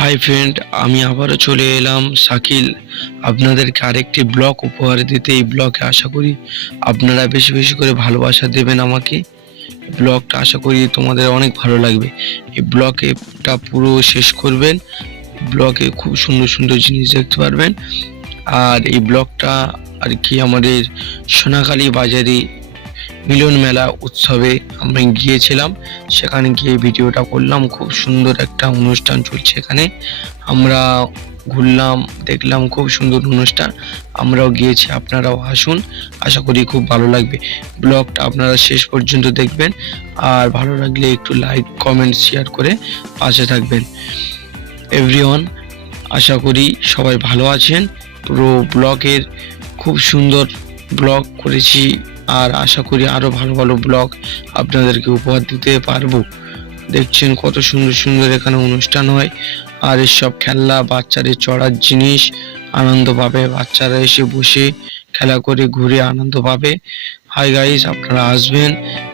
Hi friend, আমি আবারও চলে এলাম শাকিল আপনাদেরকে আরেকটি ব্লগ উপহার দিতে। এই ব্লগে আশা করি আপনারা বেশি বেশি করে ভালোবাসা দেবেন আমাকে। ব্লগটা আশা করি তোমাদের অনেক ভালো লাগবে। এই ব্লগটা পুরো শেষ করবেন। ব্লগে খুব সুন্দর সুন্দর জিনিস দেখতে পারবেন। আর এই ব্লগটা আর কি আমাদের সোনাখালী বাজারে মিলন মেলা উৎসবে আমরা গিয়েছিলাম, সেখানে গিয়ে ভিডিওটা করলাম। খুব সুন্দর একটা অনুষ্ঠান চলছে এখানে, আমরা ঘুরলাম, দেখলাম খুব সুন্দর অনুষ্ঠান। আমরাও গিয়েছি, আপনারাও আসুন, আশা করি খুব ভালো লাগবে। ব্লগটা আপনারা শেষ পর্যন্ত দেখবেন, আর ভালো লাগলে একটু লাইক কমেন্ট শেয়ার করে পাশে থাকবেন। এভরিওয়ান, আশা করি সবাই ভালো আছেন। পুরো ব্লগের খুব সুন্দর ব্লগ করেছি, আর আশা করি আরো ভালো ভালো ব্লগ আপনাদেরকে উপহার দিতে পারবো। দেখছেন কত সুন্দর সুন্দর এখানে অনুষ্ঠান হয়, আর এসব খেলনা, বাচ্চাদের চড়ার জিনিস আনন্দ পাবে। বাচ্চারা এসে বসে খেলা করে ঘুরে আনন্দ পাবে। হাই গাইস, আপনারা আসবেন,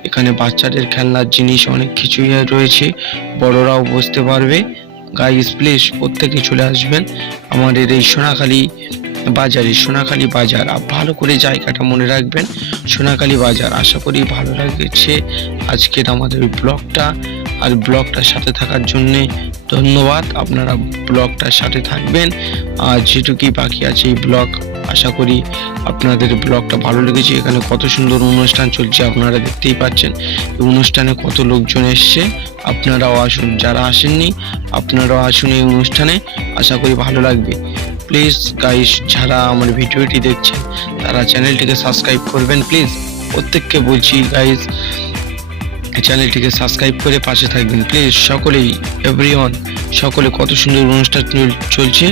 এখানে বাচ্চাদের খেলনার জিনিস অনেক কিছুই রয়েছে, বড়রাও বসতে পারবে। গাইস প্লিজ প্রত্যেকে চলে আসবেন আমাদের এই সোনাখালী বাজার। ভালো করে জায়গাটা মনে রাখবেন, সোনাখালী বাজার। আশা করি ভালো লাগছে আজকের আমাদের ব্লগটা। আর ব্লগটার সাথে থাকার জন্য ধন্যবাদ। আপনারা ব্লগটার সাথে থাকবেন, আর যেটুকুই বাকি আছে এই ব্লগ, আশা করি আপনাদের ব্লগটা ভালো লেগেছে। এখানে কত সুন্দর অনুষ্ঠান চলছে, আপনারা দেখতেই পাচ্ছেন। এই অনুষ্ঠানে কত লোকজন এসছে, আপনারাও আসুন, যারা আসেননি আপনারাও আসুন এই অনুষ্ঠানে, আশা করি ভালো লাগবে। প্লিজ গাইস, যারা আমার ভিডিওটি দেখছেন তারা চ্যানেলটিকে সাবস্ক্রাইব করবেন প্লিজ। প্রত্যেককে বলছি গাইস, চ্যানেলটিকে সাবস্ক্রাইব করে পাশে থাকবেন প্লিজ সকলেই। এভরিওয়ান, সকলে, কত সুন্দর অনুষ্ঠান চলছে।